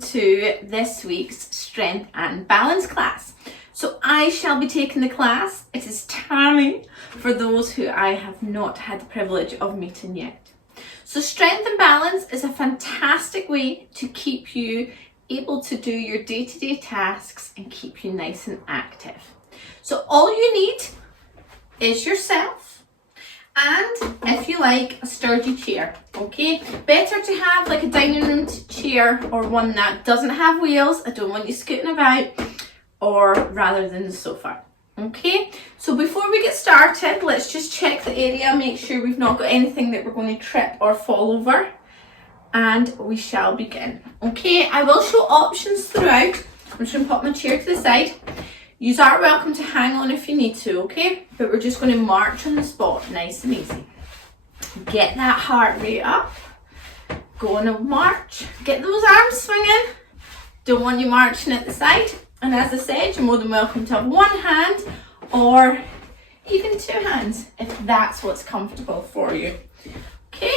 to this week's strength and balance class. So I shall be taking the class. It is Tammy, for those who I have not had the privilege of meeting yet. So strength and balance is a fantastic way to keep you able to do your day-to-day tasks and keep you nice and active. So all you need is yourself and, if you like, a sturdy chair, okay? Better to have like a dining room chair or one that doesn't have wheels. I don't want you scooting about, or rather than the sofa, okay? So before we get started, let's just check the area, make sure we've not got anything that we're going to trip or fall over, and we shall begin. Okay, I will show options throughout. I'm just going to put my chair to the side. You are welcome to hang on if you need to, okay? But we're just going to march on the spot, nice and easy. Get that heart rate up. Go on a march. Get those arms swinging. Don't want you marching at the side. And as I said, you're more than welcome to have one hand or even two hands if that's what's comfortable for you. Okay?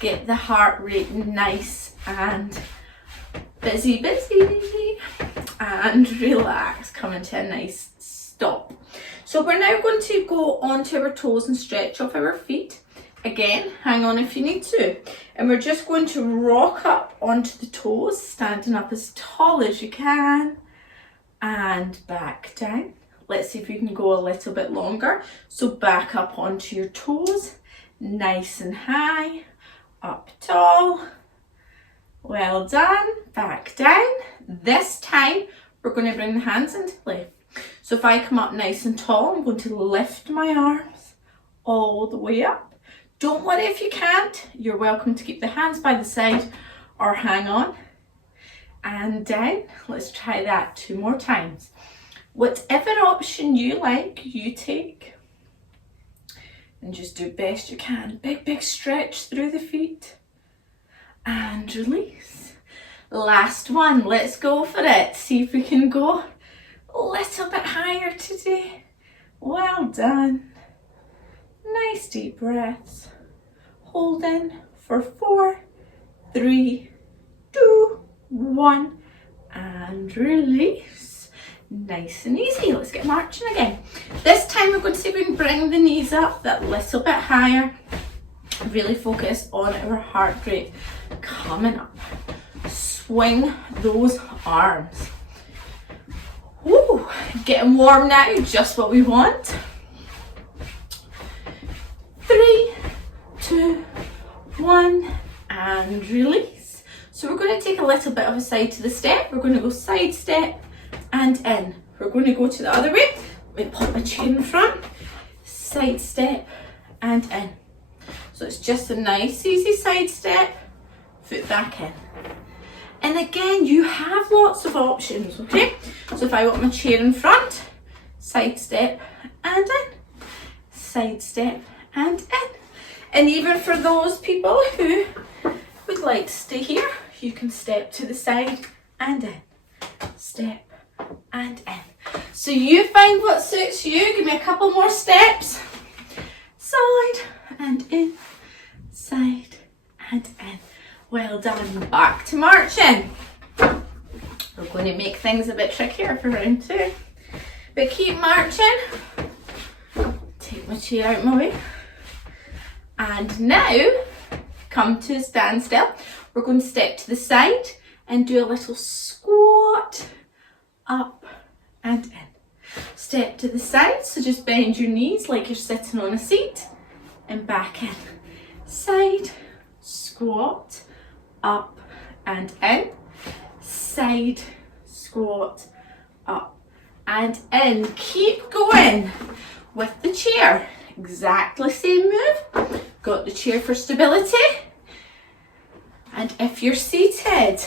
Get the heart rate nice and busy and relax, coming to a nice stop. So we're now going to go onto our toes and stretch off our feet. Again, hang on if you need to. And we're just going to rock up onto the toes, standing up as tall as you can and back down. Let's see if we can go a little bit longer. So back up onto your toes, nice and high, up tall. Well done, back down. This time, we're going to bring the hands into play. So if I come up nice and tall, I'm going to lift my arms all the way up. Don't worry if you can't. You're welcome to keep the hands by the side or hang on. And down. Let's try that 2 more times. Whatever option you like, you take. And just do best you can. Big stretch through the feet. And release. Last one, let's go for it. See if we can go a little bit higher today. Well done. Nice deep breaths. Hold in for 4, 3, 2, 1, and release. Nice and easy. Let's get marching again. This time we're going to see if we can bring the knees up that little bit higher. Really focus on our heart rate coming up. Swing those arms. Woo, getting warm now, just what we want. 3, 2, 1, and release. So we're going to take a little bit of a side to the step. We're going to go side step and in. We're going to go to the other way. Let me put my chair in front. Side step and in. So it's just a nice easy side step, foot back in. And again, you have lots of options, okay? So if I want my chair in front, side step and in, side step and in. And even for those people who would like to stay here, you can step to the side and in, step and in. So you find what suits you. Give me a couple more steps. Side and in, side and in. Well done. Back to marching. We're going to make things a bit trickier for round 2. But keep marching. Take my chair out of my way. And now, come to a standstill. We're going to step to the side and do a little squat, up and in. Step to the side, so just bend your knees like you're sitting on a seat and back in. Side, squat, up and in. Side, squat, up and in. Keep going with the chair. Exactly same move. Got the chair for stability. And if you're seated,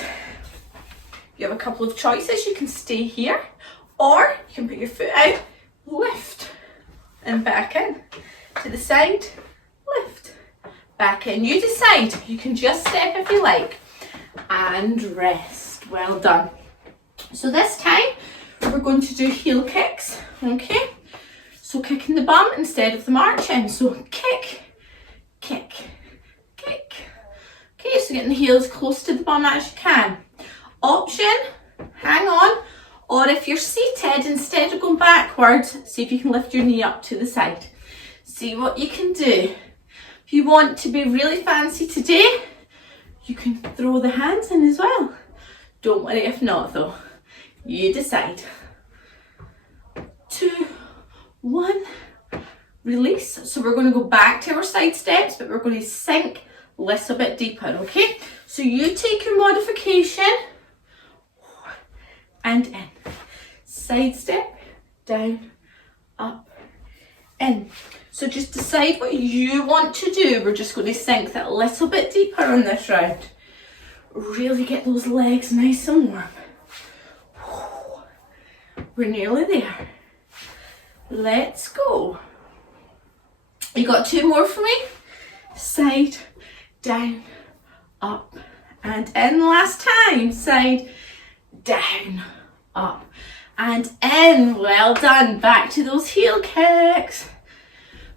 you have a couple of choices. You can stay here, or you can put your foot out, lift and back in. To the side, lift, back in. You decide. You can just step if you like. And rest. Well done. So this time, we're going to do heel kicks, okay? So kicking the bum instead of the marching. So kick, kick, kick. Okay, so getting the heels close to the bum as you can. Option, hang on, or if you're seated, instead of going backwards, see if you can lift your knee up to the side. See what you can do. If you want to be really fancy today, you can throw the hands in as well. Don't worry if not though. You decide. 2, 1, release. So we're going to go back to our side steps, but we're going to sink a little bit deeper, okay? So you take your modification and in. Side step, down, up, in. So just decide what you want to do. We're just going to sink that a little bit deeper on this round. Really get those legs nice and warm. We're nearly there. Let's go. You got 2 more for me? Side, down, up, and in. Last time. Side, down, up, and in. Well done. Back to those heel kicks.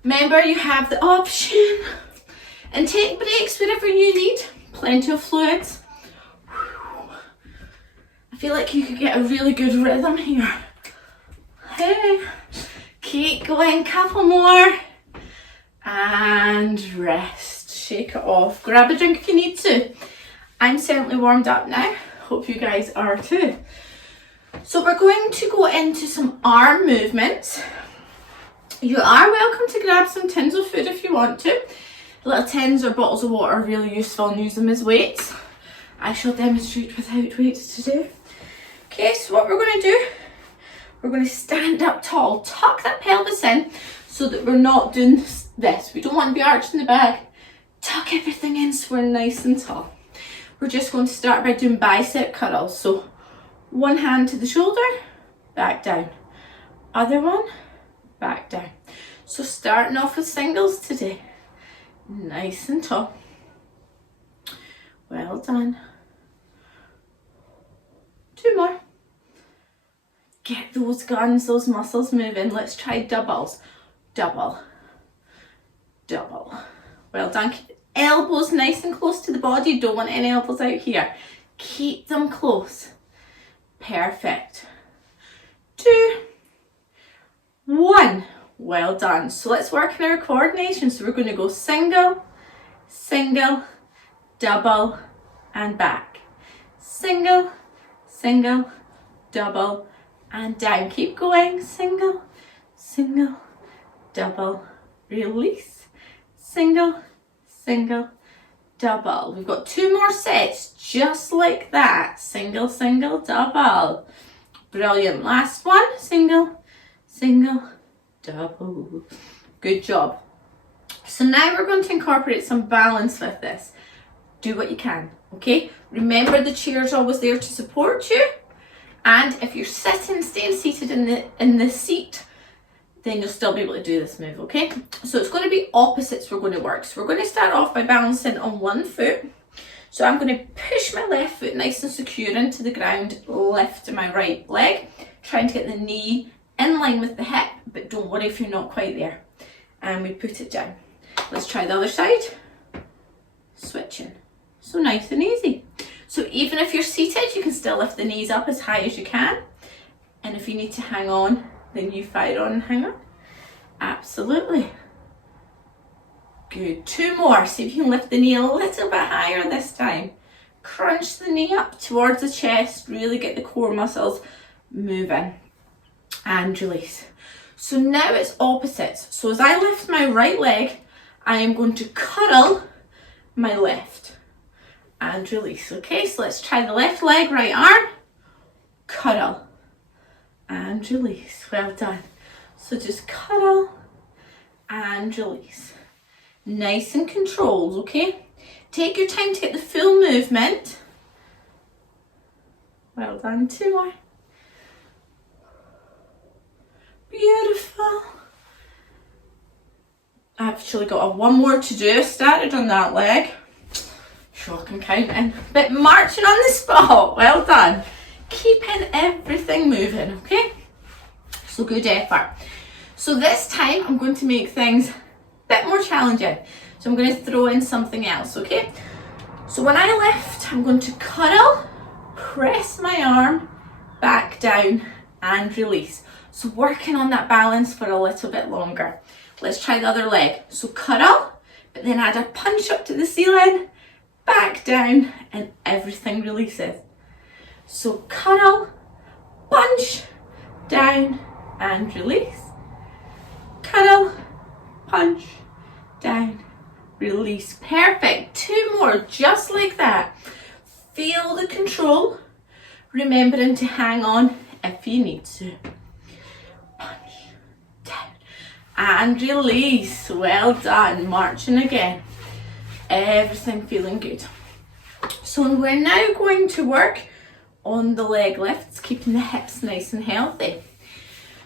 Remember, you have the option. And take breaks wherever you need. Plenty of fluids. I feel like you could get a really good rhythm here. Hey, keep going, couple more. And rest, shake it off. Grab a drink if you need to. I'm certainly warmed up now. Hope you guys are too. So we're going to go into some arm movements. You are welcome to grab some tins of food if you want to. Little tins or bottles of water are really useful and use them as weights. I shall demonstrate without weights today. Okay, so what we're going to do, we're going to stand up tall, tuck that pelvis in so that we're not doing this. We don't want to be arching the back. Tuck everything in so we're nice and tall. We're just going to start by doing bicep curls. So one hand to the shoulder, back down. Other one, back down. So starting off with singles today. Nice and tall. Well done. 2 more. Get those guns, those muscles moving. Let's try doubles. Double. Double. Well done. Keep elbows nice and close to the body. Don't want any elbows out here. Keep them close. Perfect. 2, 1. Well done. So let's work on our coordination. So we're going to go single, single, double, and back. Single, single, double, and down. Keep going. Single, single, double, release. Single, single, double. We've got 2 more sets just like that. Single, single, double. Brilliant. Last one. Single, single, double. Good job. So now we're going to incorporate some balance with this. Do what you can, okay? Remember the chair's always there to support you. And if you're sitting, staying seated in the seat, then you'll still be able to do this move, okay? So it's going to be opposites we're going to work. So we're going to start off by balancing on one foot. So I'm going to push my left foot nice and secure into the ground, lift my right leg, trying to get the knee in line with the hip, but don't worry if you're not quite there. And we put it down. Let's try the other side. Switching. So nice and easy. So even if you're seated, you can still lift the knees up as high as you can. And if you need to hang on, then you fire on and hang on. Absolutely. Good. 2 more. See if you can lift the knee a little bit higher this time. Crunch the knee up towards the chest. Really get the core muscles moving. And release. So now it's opposites. So as I lift my right leg, I am going to curl my left. And release. Okay, so let's try the left leg, right arm. Curl. And release. Well done. So just curl and release. Nice and controlled, okay? Take your time to get the full movement. Well done. 2 more. Beautiful. I've actually got 1 more to do. Started on that leg. Shocking counting. But marching on the spot. Well done. Keeping everything moving, okay? So good effort. So this time I'm going to make things a bit more challenging. So I'm going to throw in something else, okay? So when I lift, I'm going to curl press my arm back down and release. So working on that balance for a little bit longer. Let's try the other leg. So cuddle, but then add a punch up to the ceiling, back down, and everything releases. So cuddle, punch, down, and release. Cuddle, punch, down, release. Perfect. 2 more, just like that. Feel the control, remembering to hang on if you need to. Punch, down, and release. Well done. Marching again. Everything feeling good. So we're now going to work on the leg lifts, keeping the hips nice and healthy.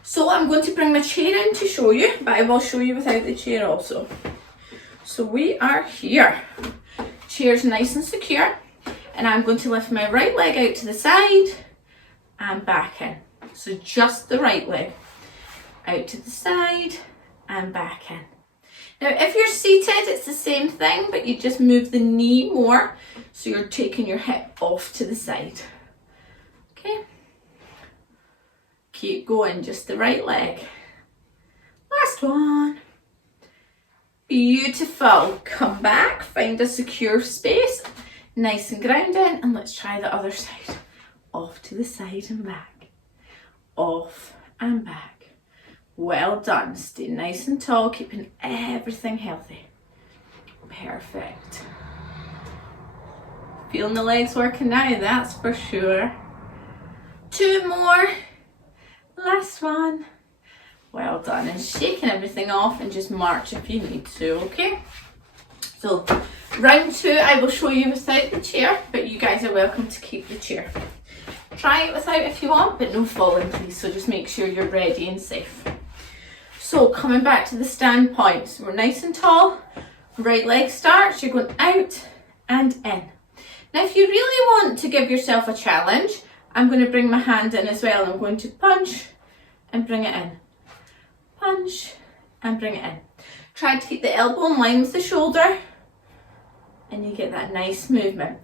So I'm going to bring my chair in to show you, but I will show you without the chair also. So we are here. Chair's nice and secure. And I'm going to lift my right leg out to the side and back in. So just the right leg. Out to the side and back in. Now if you're seated, it's the same thing, but you just move the knee more. So you're taking your hip off to the side. Okay. Keep going, just the right leg. Last one. Beautiful. Come back, find a secure space. Nice and grounding, and let's try the other side. Off to the side and back. Off and back. Well done. Stay nice and tall, keeping everything healthy. Perfect. Feeling the legs working now, that's for sure. 2 more. Last one. Well done. And shaking everything off and just march if you need to, okay? So round 2, I will show you without the chair, but you guys are welcome to keep the chair. Try it without if you want, but no falling please, so just make sure you're ready and safe. So coming back to the stand point, so we're nice and tall, right leg starts, you're going out and in. Now if you really want to give yourself a challenge, I'm going to bring my hand in as well. I'm going to punch and bring it in. Punch and bring it in. Try to keep the elbow in line with the shoulder and you get that nice movement.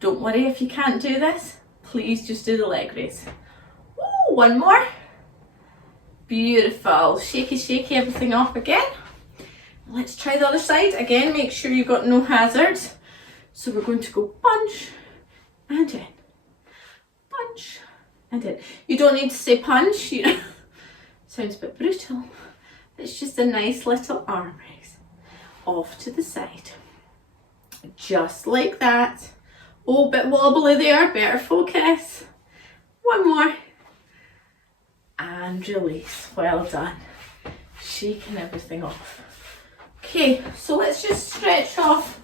Don't worry if you can't do this, please just do the leg raise. Ooh, 1 more. Beautiful. Shaky, shaky everything off again. Let's try the other side. Again, make sure you've got no hazards. So we're going to go punch and in. Punch and in. You don't need to say punch, you know. Sounds a bit brutal. It's just a nice little arm raise. Off to the side. Just like that. Oh, bit wobbly there, better focus. 1 more. And release. Well done. Shaking everything off. Okay, so let's just stretch off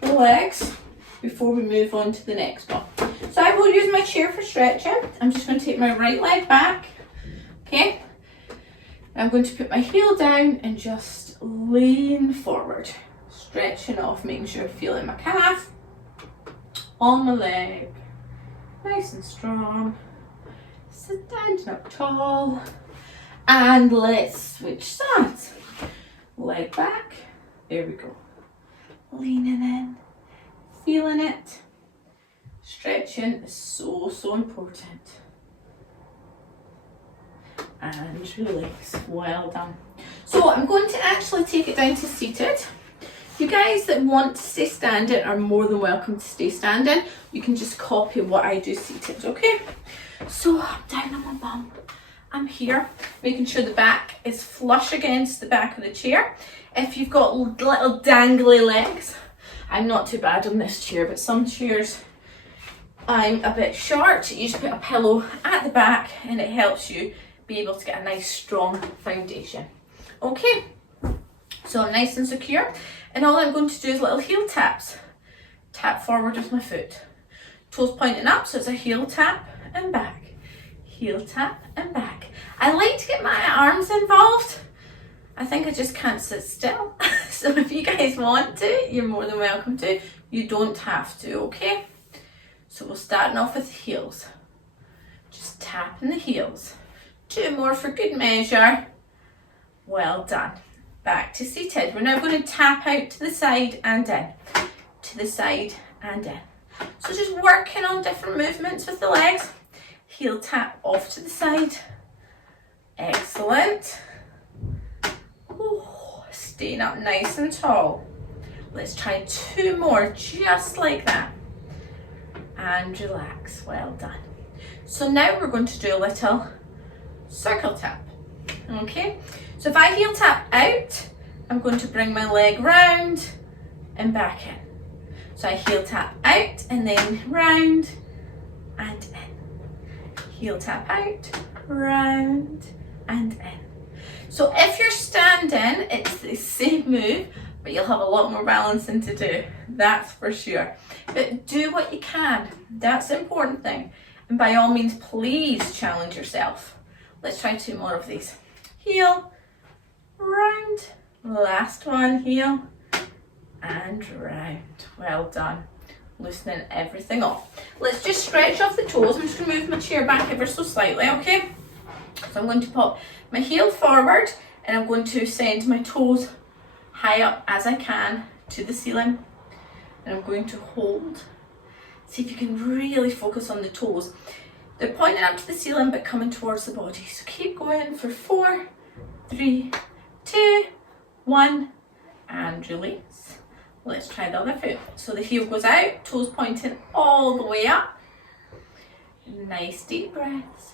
the legs before we move on to the next one. So I will use my chair for stretching. I'm just going to take my right leg back. Okay. I'm going to put my heel down and just lean forward. Stretching off, making sure I'm feeling my calf on my leg. Nice and strong. Standing up tall. And let's switch sides. Leg back. There we go. Leaning in. Feeling it. Stretching is so, so important. And release. Well done. So I'm going to actually take it down to seated. You guys that want to stay standing are more than welcome to stay standing. You can just copy what I do seated, okay? So I'm down on my bum. I'm here, making sure the back is flush against the back of the chair. If you've got little dangly legs, I'm not too bad on this chair, but some chairs I'm a bit short. You just put a pillow at the back and it helps you be able to get a nice strong foundation. Okay, so I'm nice and secure, and all I'm going to do is little heel taps. Tap forward with my foot. Toes pointing up, so it's a heel tap and back. Heel tap and back. I like to get my arms involved. I think I just can't sit still. So if you guys want to, you're more than welcome to. You don't have to, okay? So we're starting off with heels. Just tapping the heels. 2 more for good measure. Well done. Back to seated. We're now going to tap out to the side and in. To the side and in. So just working on different movements with the legs. Heel tap off to the side. Excellent. Oh, staying up nice and tall. Let's try 2 more, just like that. And relax, well done. So now we're going to do a little circle tap, okay? So if I heel tap out, I'm going to bring my leg round and back in. So I heel tap out and then round and in. Heel tap out, round and in. So if you're standing, it's the same move, but you'll have a lot more balancing to do, that's for sure. But do what you can, that's the important thing. And by all means, please challenge yourself. Let's try 2 more of these. Heel, round, last one, heel, and round. Well done. Loosening everything off. Let's just stretch off the toes. I'm just going to move my chair back ever so slightly, okay? So I'm going to pop my heel forward and I'm going to send my toes high up as I can to the ceiling. And I'm going to hold. See if you can really focus on the toes. They're pointing up to the ceiling but coming towards the body. So keep going for 4, 3, 2, 1, and release. Let's try the other foot. So the heel goes out, toes pointing all the way up. Nice deep breaths.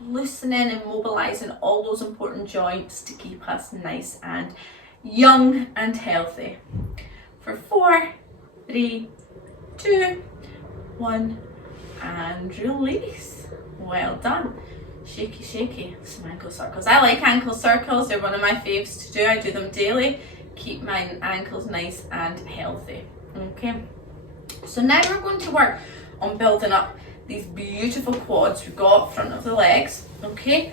Loosening and mobilizing all those important joints to keep us nice and young and healthy. For 4, 3, 2, 1, and release. Well done. Shaky, shaky. Some ankle circles. I like ankle circles. They're one of my faves to do. I do them daily. Keep my ankles nice and healthy. Okay. So now we're going to work on building up these beautiful quads we've got front of the legs. Okay.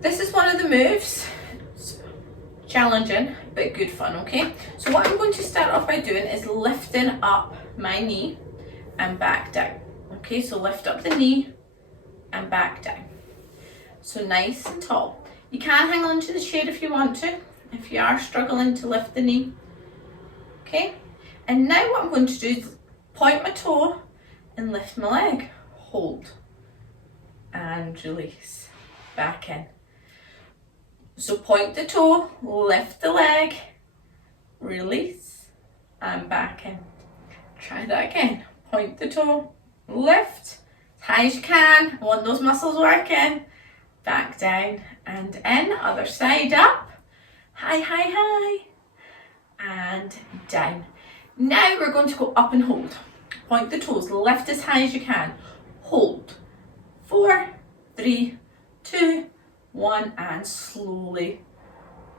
This is one of the moves. It's challenging, but good fun. Okay. So what I'm going to start off by doing is lifting up my knee and back down. Okay. So lift up the knee and back down. So nice and tall. You can hang on to the chair if you want to, if you are struggling to lift the knee. Okay, and now what I'm going to do is point my toe and lift my leg. Hold and release. Back in. So point the toe, lift the leg, release, and back in. Try that again. Point the toe, lift as high as you can. I want those muscles working. Back down and in. Other side up. High, high, high. And down. Now we're going to go up and hold. Point the toes. Lift as high as you can. Hold. 4, 3, 2, 1. And slowly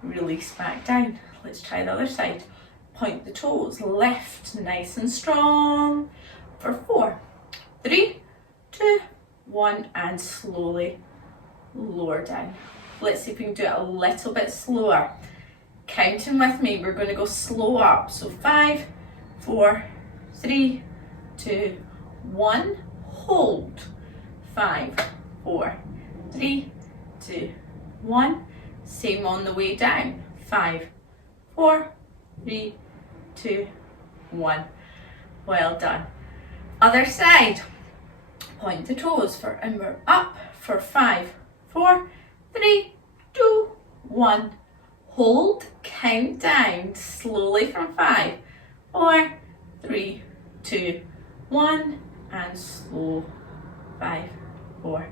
release back down. Let's try the other side. Point the toes. Lift nice and strong. For 4, 3, 2, 1. And slowly lower down. Let's see if we can do it a little bit slower. Counting with me, we're going to go slow up. So 5, 4, 3, 2, 1. Hold. 5, 4, 3, 2, 1. Same on the way down. 5, 4, 3, 2, 1. Well done. Other side. Point the toes for and we're up for 5, 4, 3, 2, 1. Hold, count down slowly from 5, 4, 3, 2, 1, and slow. 5, 4,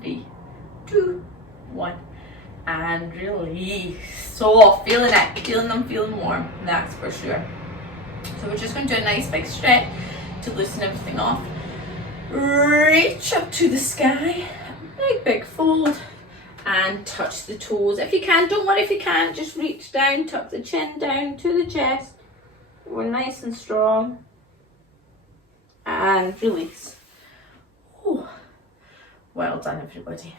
3, 2, 1, and release. So feeling it, feeling them, feeling warm, that's for sure. So we're just going to do a nice big stretch to loosen everything off. Reach up to the sky, big fold, and touch the toes. If you can, don't worry if you can't, just reach down, tuck the chin down to the chest. We're nice and strong. And release. Ooh. Well done, everybody.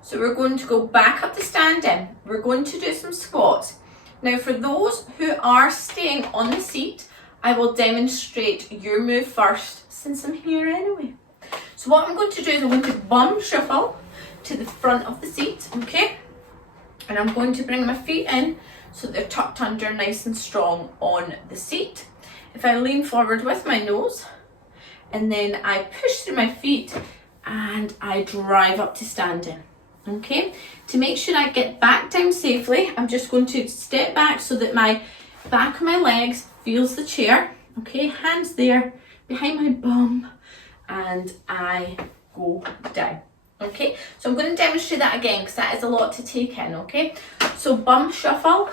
So we're going to go back up to standing. We're going to do some squats. Now for those who are staying on the seat, I will demonstrate your move first since I'm here anyway. So what I'm going to do is I'm going to bum shuffle to the front of the seat, okay? And I'm going to bring my feet in so they're tucked under nice and strong on the seat. If I lean forward with my nose and then I push through my feet and I drive up to standing. Okay, to make sure I get back down safely, I'm just going to step back so that my back of my legs feels the chair. Okay, hands there behind my bum, and I go down. Okay, so I'm going to demonstrate that again because that is a lot to take in. Okay, so bum shuffle.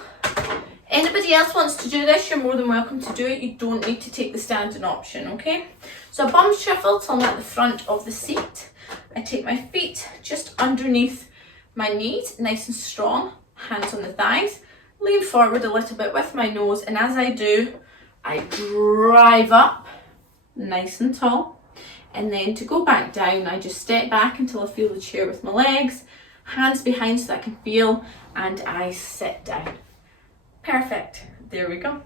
Anybody else wants to do this, you're more than welcome to do it. You don't need to take the standing option. Okay, so a bum shuffle till I'm at the front of the seat. I take my feet just underneath my knees, nice and strong, hands on the thighs, lean forward a little bit with my nose, and as I do, I drive up nice and tall, and then to go back down, I just step back until I feel the chair with my legs, hands behind so that I can feel, and I sit down. Perfect, there we go.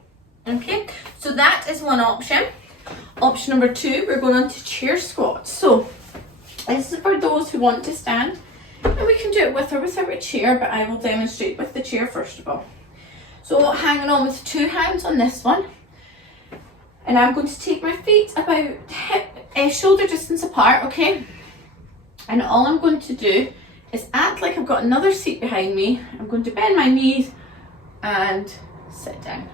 Okay, so that is one option. Option number 2, we're going on to chair squats. So this is for those who want to stand, and we can do it with or without a chair, but I will demonstrate with the chair first of all. So hanging on with 2 hands on this one, and I'm going to take my feet about shoulder distance apart, okay? And all I'm going to do is act like I've got another seat behind me. I'm going to bend my knees and sit down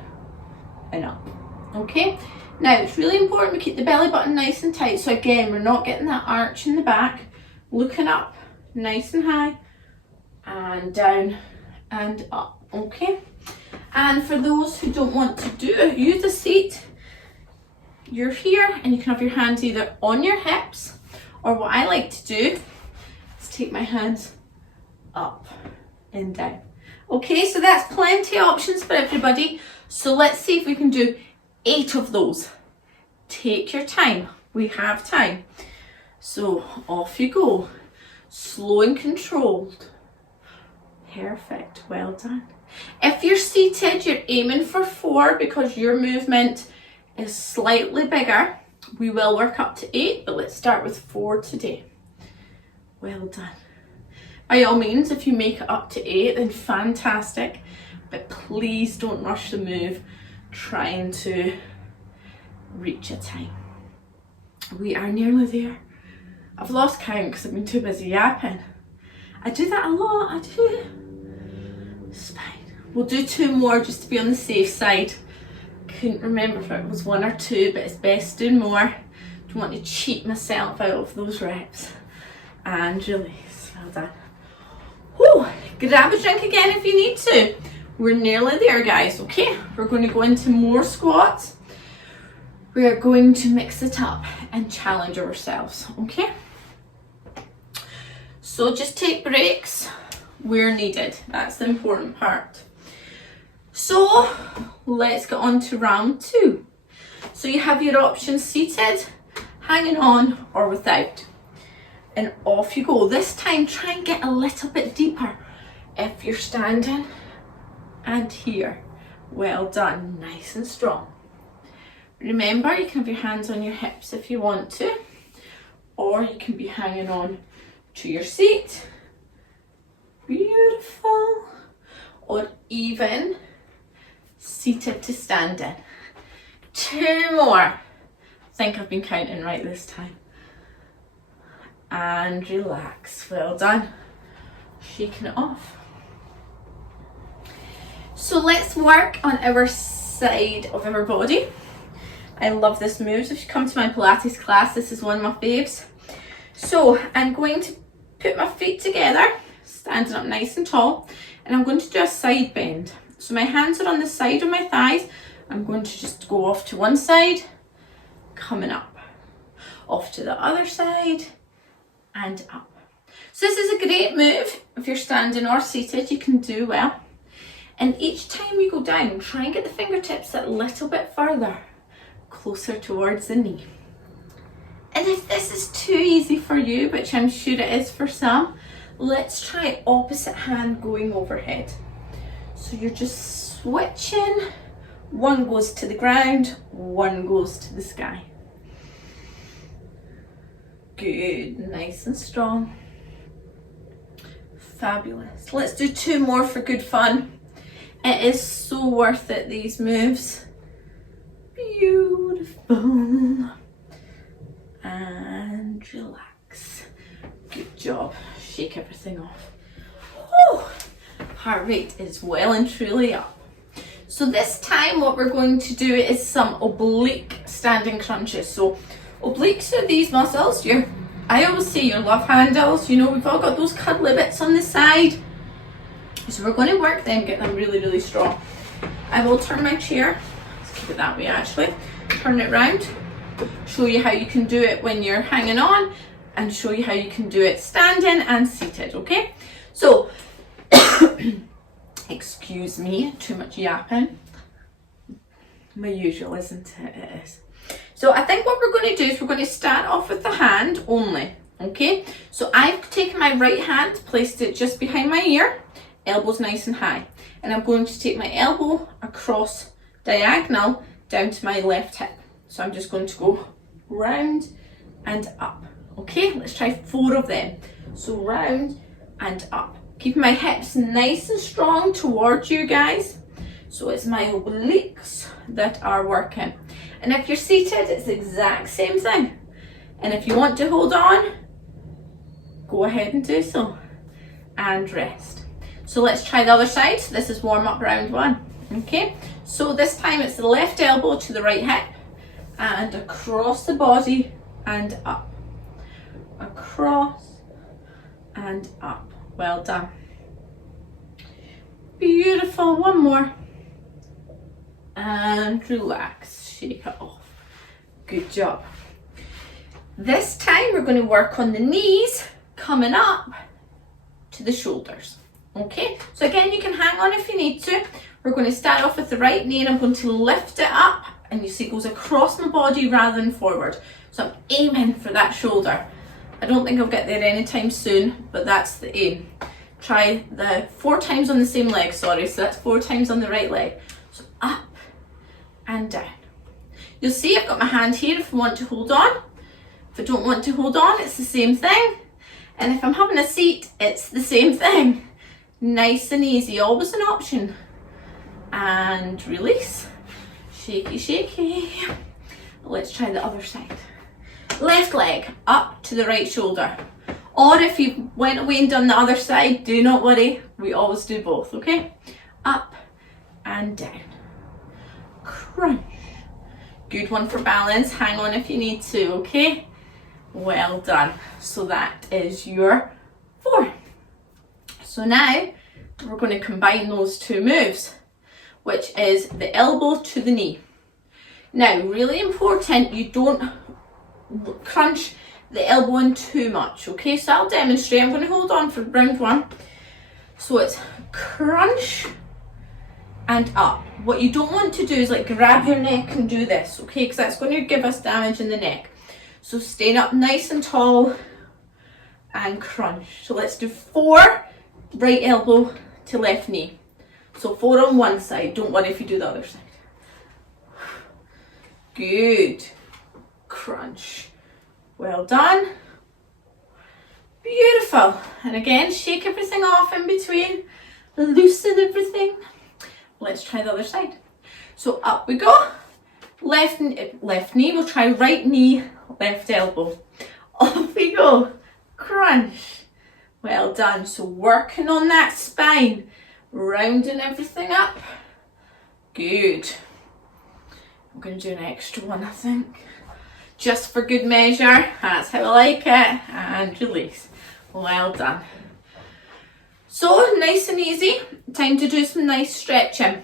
and up, okay? Now it's really important we keep the belly button nice and tight, so again we're not getting that arch in the back, looking up nice and high and down and up, okay? And for those who don't want to use the seat, you're here and you can have your hands either on your hips, or what I like to do is take my hands up and down. Okay, so that's plenty of options for everybody. So let's see if we can do 8 of those. Take your time, we have time. So off you go, slow and controlled. Perfect, well done. If you're seated, you're aiming for 4 because your movement is slightly bigger. We will work up to 8, but let's start with 4 today. Well done. By all means, if you make it up to 8, then fantastic, but please don't rush the move trying to reach a time. We are nearly there. I've lost count because I've been too busy yapping. I do that a lot, I do. It's fine. We'll do 2 more just to be on the safe side. Couldn't remember if it was 1 or 2, but it's best doing more. Don't want to cheat myself out of those reps. And release. Well done. Whew. Grab a drink again if you need to. We're nearly there, guys. Okay, we're going to go into more squats. We are going to mix it up and challenge ourselves. Okay, so just take breaks where needed. That's the important part. So let's get on to round 2. So you have your options: seated, hanging on, or without. And off you go. This time try and get a little bit deeper if you're standing, and here. Well done, nice and strong. Remember, you can have your hands on your hips if you want to, or you can be hanging on to your seat. Beautiful. Or even seated to standing. 2 more. I think I've been counting right this time. And relax. Well done. Shaking it off. So let's work on our side of our body. I love this move. If you come to my Pilates class, this is one of my faves. So I'm going to put my feet together, standing up nice and tall, and I'm going to do a side bend. So my hands are on the side of my thighs. I'm going to just go off to one side, coming up, off to the other side, and up. So this is a great move. If you're standing or seated, you can do well. And each time you go down, try and get the fingertips a little bit further, closer towards the knee. And if this is too easy for you, which I'm sure it is for some, let's try opposite hand going overhead. So you're just switching. One goes to the ground, one goes to the sky. Good, nice and strong. Fabulous. Let's do 2 more for good fun. It is so worth it, these moves. Beautiful. relax. Good job. Shake everything off. Oh, heart rate is well and truly up. So this time what we're going to do is some oblique standing crunches. So obliques are these muscles. I always say your love handles. You know, we've all got those cuddly bits on the side. So we're going to work them, get them really, really strong. I will turn my chair. Let's keep it that way actually. Turn it round. Show you how you can do it when you're hanging on, and show you how you can do it standing and seated, okay? So, excuse me, too much yapping. My usual, isn't it? It is. So I think what we're going to do is we're going to start off with the hand only, okay? So I've taken my right hand, placed it just behind my ear, elbows nice and high. And I'm going to take my elbow across diagonal down to my left hip. So I'm just going to go round and up. Okay, let's try 4 of them. So round and up. Keeping my hips nice and strong towards you guys. So it's my obliques that are working. And if you're seated, it's the exact same thing. And if you want to hold on, go ahead and do so. And rest. So let's try the other side. This is warm up round 1. Okay, so this time it's the left elbow to the right hip and across the body and up. Across and up. Well done. Beautiful. One more. And relax. Shake it off. Good job. This time we're going to work on the knees coming up to the shoulders. Okay, so again you can hang on if you need to. We're going to start off with the right knee and I'm going to lift it up, and you see it goes across my body rather than forward. So I'm aiming for that shoulder. I don't think I'll get there anytime soon, but that's the aim. Try the 4 times on the same leg, sorry, so that's 4 times on the right leg. So up and down. You'll see I've got my hand here if I want to hold on. If I don't want to hold on, it's the same thing. And if I'm having a seat, it's the same thing. Nice and easy, always an option. And release. Shaky, shaky. Let's try the other side. Left leg up to the right shoulder. Or if you went away and done the other side, do not worry. We always do both, okay? Up and down. Crunch. Good one for balance. Hang on if you need to, okay? Well done. So that is your 4. So now we're going to combine those 2 moves, which is the elbow to the knee. Now, really important, you don't crunch the elbow in too much, okay? So I'll demonstrate. I'm going to hold on for round 1. So it's crunch and up. What you don't want to do is like grab your neck and do this, okay? Because that's going to give us damage in the neck. So staying up nice and tall and crunch. So let's do 4 right elbow to left knee. So 4 on one side. Don't worry if you do the other side. Good. Crunch. Well done. Beautiful. And again, shake everything off in between. Loosen everything. Let's try the other side. So up we go. Left knee. We'll try right knee, left elbow. Off we go. Crunch. Well done. So working on that spine. Rounding everything up. Good. I'm going to do an extra one, I think. Just for good measure. That's how I like it. And release. Well done. So nice and easy. Time to do some nice stretching.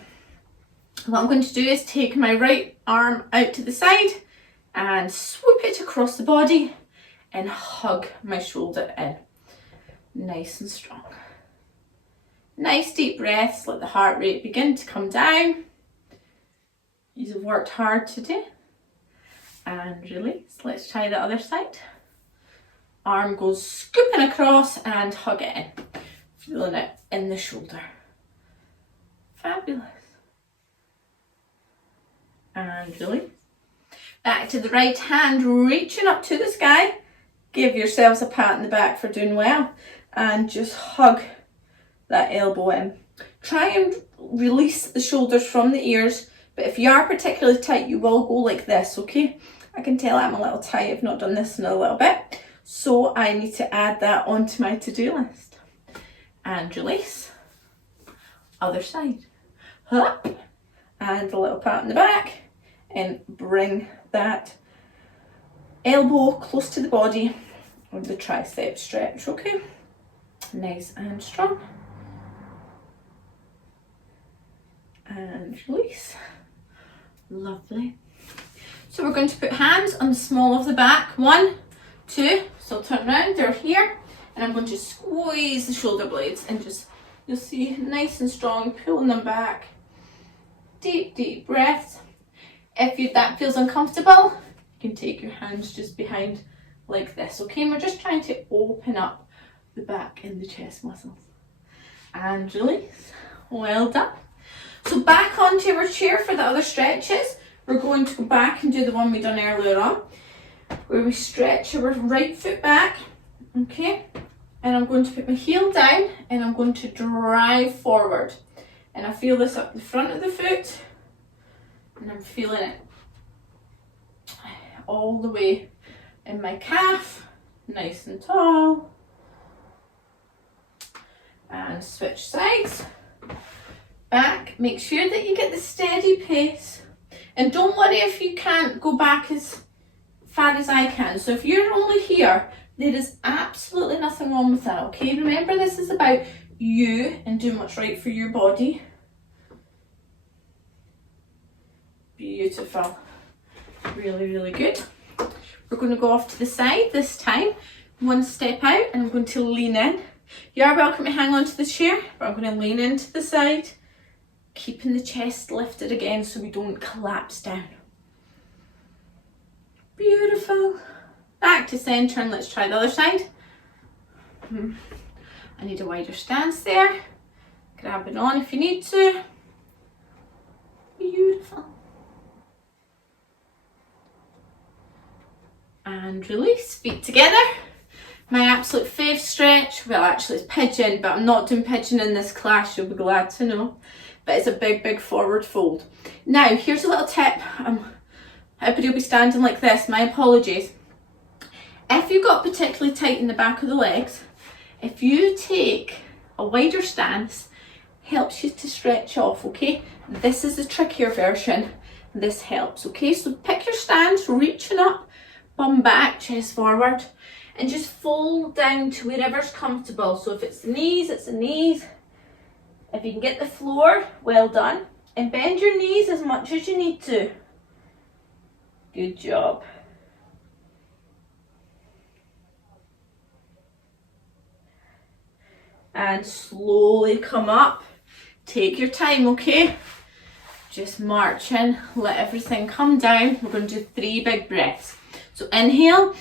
What I'm going to do is take my right arm out to the side and swoop it across the body and hug my shoulder in. Nice and strong. Nice deep breaths. Let the heart rate begin to come down. You've worked hard today. And release. Let's try the other side. Arm goes scooping across and hug it in. Feeling it in the shoulder. Fabulous. And release. Back to the right hand, reaching up to the sky. Give yourselves a pat on the back for doing well. And just hug that elbow in. Try and release the shoulders from the ears. But if you are particularly tight, you will go like this, okay? I can tell I'm a little tight. I've not done this in a little bit. So I need to add that onto my to-do list. And release. Other side. Up. And a little pat in the back. And bring that elbow close to the body with the tricep stretch, okay? Nice and strong. And release. Lovely. So we're going to put hands on the small of the back. 1, 2, so turn around, they're here. And I'm going to squeeze the shoulder blades and just, you'll see, nice and strong, pulling them back. Deep, deep breaths. If that feels uncomfortable, you can take your hands just behind like this, okay? And we're just trying to open up the back and the chest muscles. And release. Well done. So back onto our chair for the other stretches. We're going to go back and do the one we done earlier on, where we stretch our right foot back, okay? And I'm going to put my heel down and I'm going to drive forward. And I feel this up the front of the foot, and I'm feeling it all the way in my calf, nice and tall. And switch sides. Back, make sure that you get the steady pace. And don't worry if you can't go back as far as I can. So if you're only here, there is absolutely nothing wrong with that, okay? Remember, this is about you and doing what's right for your body. Beautiful. Really, really good. We're going to go off to the side this time. One step out and I'm going to lean in. You are welcome to hang on to the chair, but I'm going to lean into the side, keeping the chest lifted again so we don't collapse down. Beautiful. Back to centre and let's try the other side. I need a wider stance there. Grab it on if you need to. Beautiful. And release, feet together. My absolute fave stretch, well actually it's pigeon, but I'm not doing pigeon in this class, you'll be glad to know. But it's a big, big forward fold. Now, here's a little tip. Everybody will be standing like this, my apologies. If you've got particularly tight in the back of the legs, if you take a wider stance, helps you to stretch off, okay? This is the trickier version. This helps, okay? So pick your stance, reaching up, bum back, chest forward, and just fold down to wherever's comfortable. So if it's the knees, it's the knees. If you can get the floor, well done. And bend your knees as much as you need to. Good job. And slowly come up. Take your time, okay? Just march in, let everything come down. We're going to do 3 big breaths. So inhale,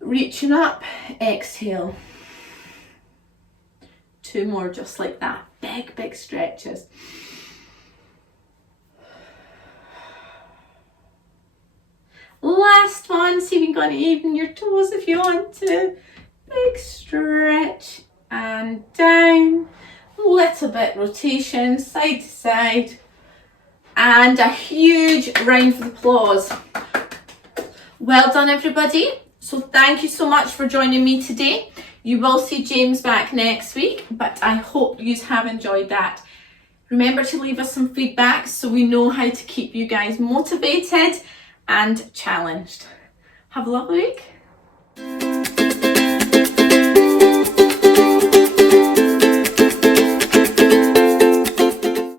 reaching up, exhale. 2 more just like that. Big, big stretches. Last one, see if you can even your toes if you want to. Big stretch and down. Little bit rotation, side to side. And a huge round of applause. Well done, everybody. So thank you so much for joining me today. You will see James back next week, but I hope you have enjoyed that. Remember to leave us some feedback so we know how to keep you guys motivated and challenged. Have a lovely week.